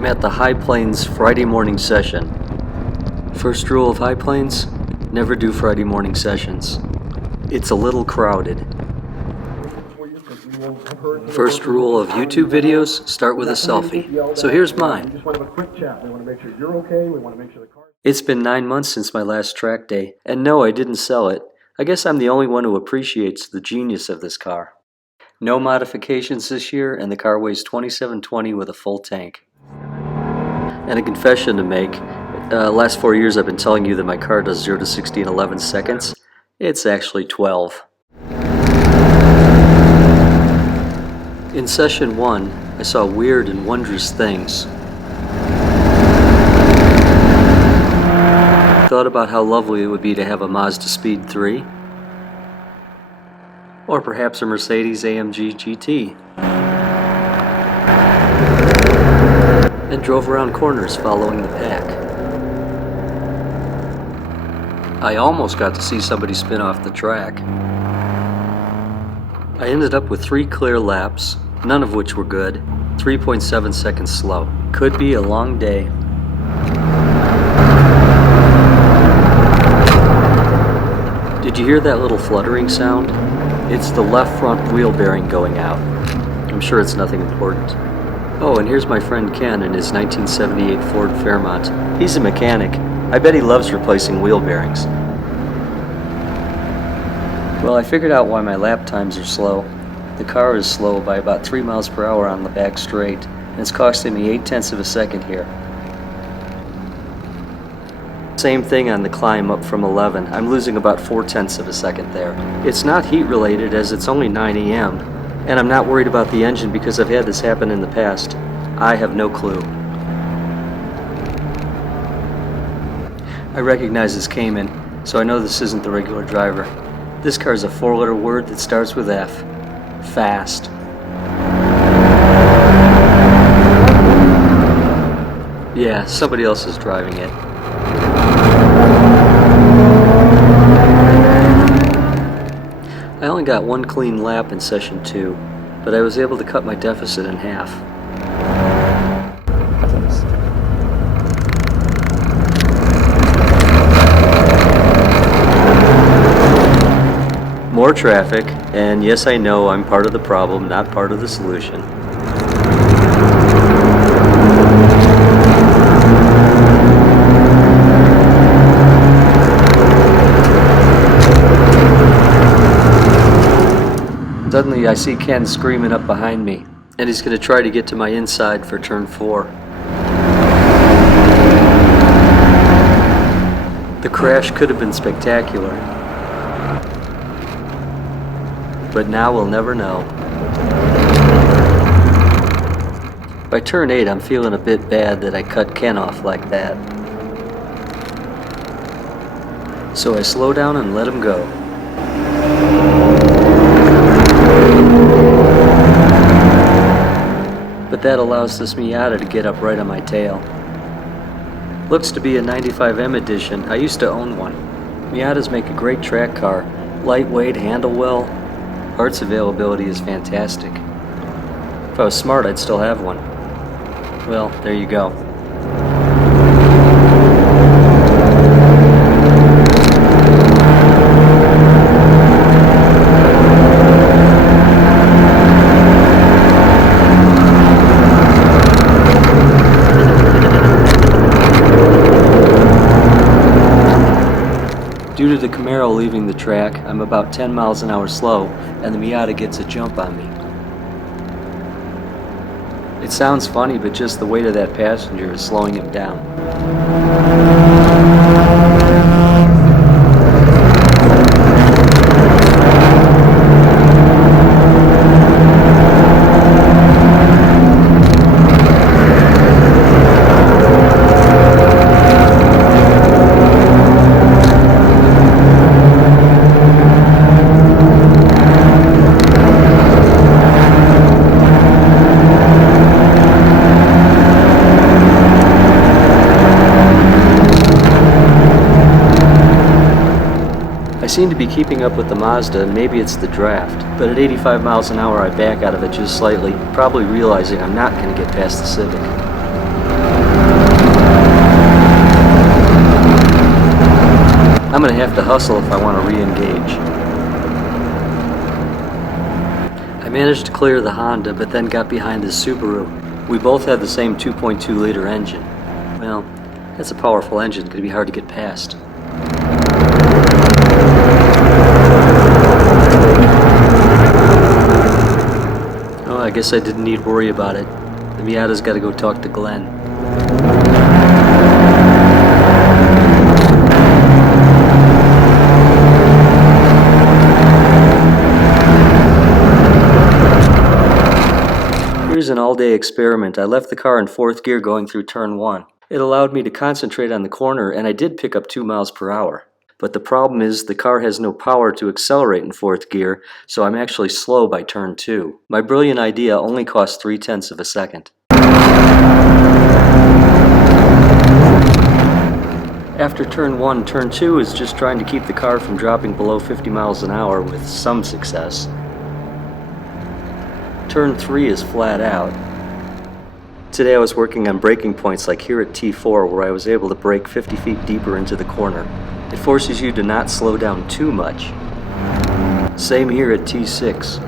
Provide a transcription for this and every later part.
I'm at the High Plains Friday morning session. First rule of High Plains, never do Friday morning sessions. It's a little crowded. First rule of YouTube videos, start with a selfie. So here's mine. It's been 9 months since my last track day, and no, I didn't sell it. I guess I'm the only one who appreciates the genius of this car. No modifications this year, and the car weighs 2720 with a full tank. And a confession to make. Last 4 years I've been telling you that my car does 0 to 60 in 11 seconds. It's actually 12. In session 1, I saw weird and wondrous things. Thought about how lovely it would be to have a Mazda Speed 3. Or perhaps a Mercedes AMG GT. And drove around corners following the pack. I almost got to see somebody spin off the track. I ended up with 3 clear laps, none of which were good, 3.7 seconds slow. Could be a long day. Did you hear that little fluttering sound? It's the left front wheel bearing going out. I'm sure it's nothing important. Oh, and here's my friend Ken in his 1978 Ford Fairmont. He's a mechanic. I bet he loves replacing wheel bearings. Well, I figured out why my lap times are slow. The car is slow by about 3 miles per hour on the back straight, and it's costing me 0.8 of a second here. Same thing on the climb up from 11. I'm losing about 0.4 of a second there. It's not heat related as it's only 9 AM. And I'm not worried about the engine because I've had this happen in the past. I have no clue. I recognize this Cayman, so I know this isn't the regular driver. This car's a 4-letter word that starts with F. Fast. Yeah, somebody else is driving it. I only got 1 clean lap in session 2, but I was able to cut my deficit in half. More traffic, and yes, I know I'm part of the problem, not part of the solution. Suddenly I see Ken screaming up behind me, and he's going to try to get to my inside for turn 4. The crash could have been spectacular, but now we'll never know. By turn 8 I'm feeling a bit bad that I cut Ken off like that. So I slow down and let him go. But that allows this Miata to get up right on my tail. Looks to be a 95M edition. I used to own one. Miatas make a great track car. Lightweight, handle well. Parts availability is fantastic. If I was smart, I'd still have one. Well, there you go. Due to the Camaro leaving the track, I'm about 10 miles an hour slow, and the Miata gets a jump on me. It sounds funny, but just the weight of that passenger is slowing him down. I seem to be keeping up with the Mazda, and maybe it's the draft, but at 85 miles an hour I back out of it just slightly, probably realizing I'm not going to get past the Civic. I'm going to have to hustle if I want to re-engage. I managed to clear the Honda, but then got behind the Subaru. We both had the same 2.2 liter engine. Well, that's a powerful engine, it's going to be hard to get past. Oh, I guess I didn't need worry about it. The Miata's got to go talk to Glenn. Here's an all-day experiment. I left the car in 4th gear going through turn 1. It allowed me to concentrate on the corner, and I did pick up 2 miles per hour. But the problem is the car has no power to accelerate in 4th gear, so I'm actually slow by turn 2. My brilliant idea only cost 0.3 of a second. After turn 1, turn 2 is just trying to keep the car from dropping below 50 miles an hour with some success. Turn 3 is flat out. Today I was working on braking points like here at T4 where I was able to brake 50 feet deeper into the corner. It forces you to not slow down too much. Same here at T6.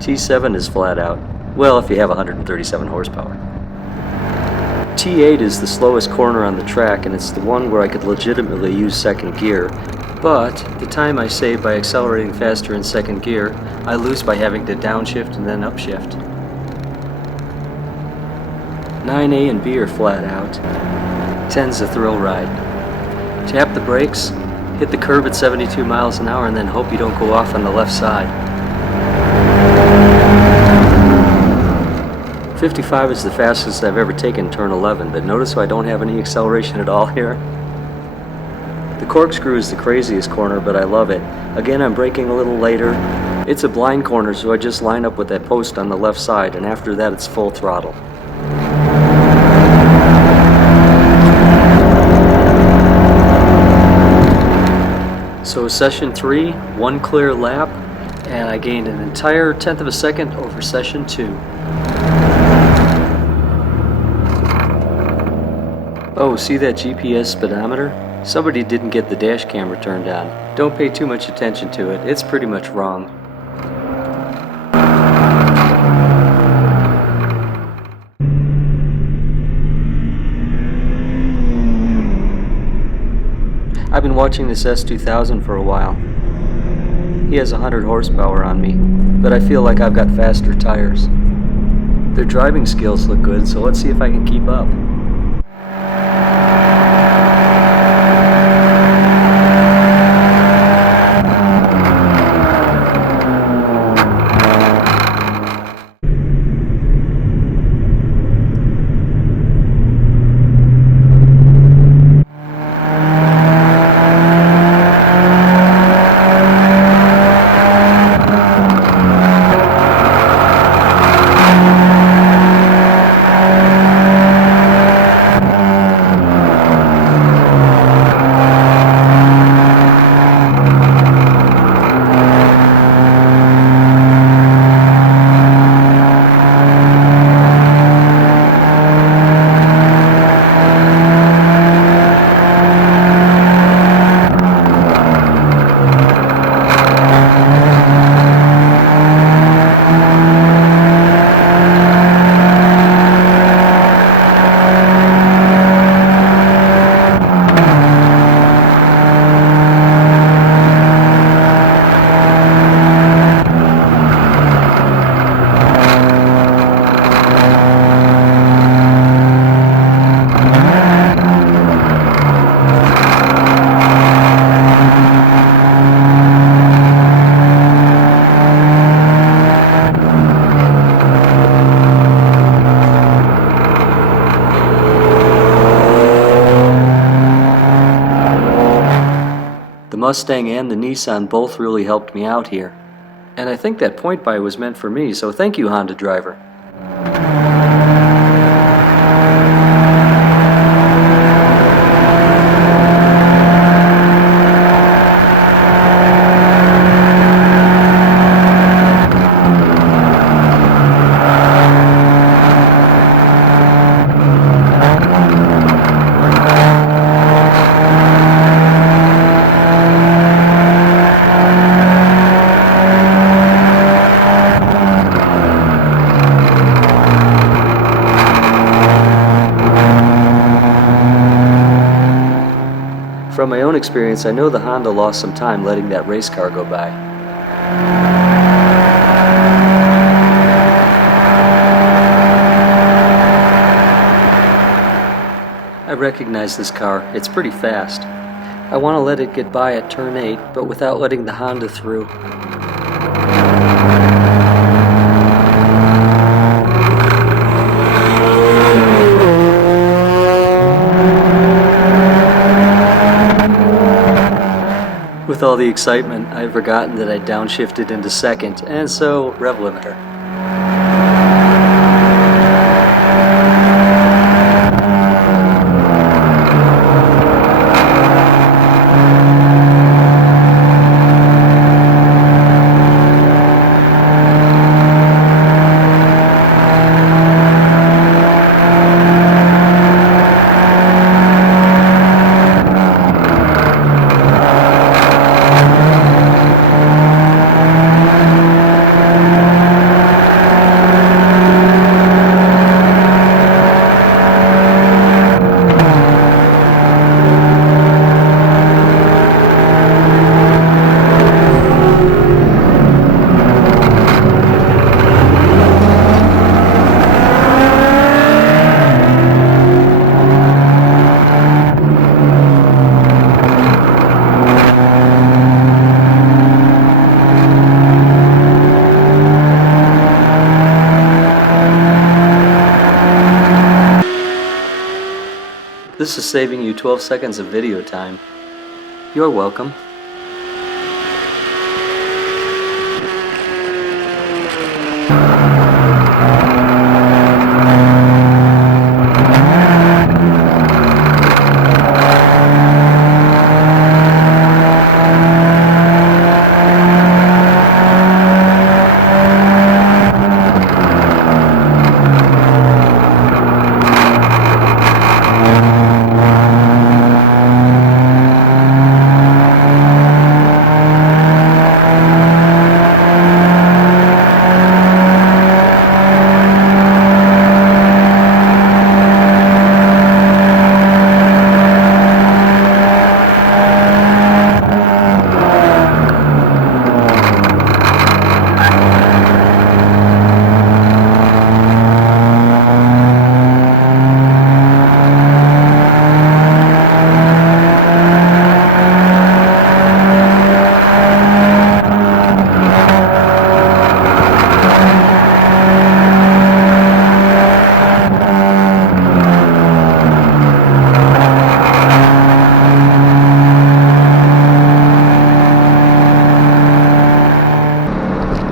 T7 is flat out. Well, if you have 137 horsepower. T8 is the slowest corner on the track, and it's the one where I could legitimately use 2nd gear. But the time I save by accelerating faster in 2nd gear, I lose by having to downshift and then upshift. 9A and B are flat out. 10's a thrill ride. Tap the brakes, hit the curb at 72 miles an hour, and then hope you don't go off on the left side. 55 is the fastest I've ever taken turn 11, but notice how I don't have any acceleration at all here. The corkscrew is the craziest corner, but I love it. Again, I'm braking a little later. It's a blind corner, so I just line up with that post on the left side, and after that it's full throttle. So session 3, 1 clear lap, and I gained an entire 1/10 of a second over session 2. Oh, see that GPS speedometer? Somebody didn't get the dash camera turned on. Don't pay too much attention to it, it's pretty much wrong. I've been watching this S2000 for a while. He has 100 horsepower on me, but I feel like I've got faster tires. Their driving skills look good, so let's see if I can keep up. The Mustang and the Nissan both really helped me out here. And I think that point buy was meant for me, so thank you, Honda driver. own experience, I know the Honda lost some time letting that race car go by. I recognize this car. It's pretty fast. I want to let it get by at turn 8, but without letting the Honda through. With all the excitement, I had forgotten that I downshifted into second, and so rev limiter. This is saving you 12 seconds of video time. You're welcome.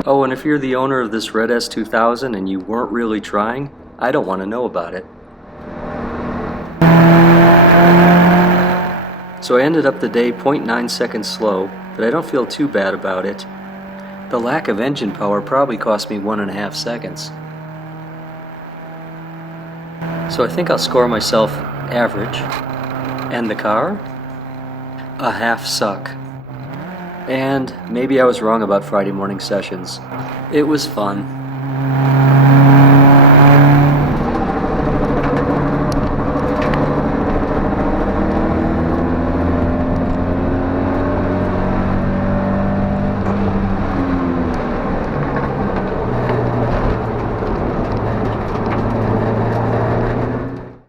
Oh, and if you're the owner of this red S2000 and you weren't really trying, I don't want to know about it. So I ended up the day 0.9 seconds slow, but I don't feel too bad about it. The lack of engine power probably cost me 1.5 seconds. So I think I'll score myself average. And the car? A half suck. And maybe I was wrong about Friday morning sessions. It was fun.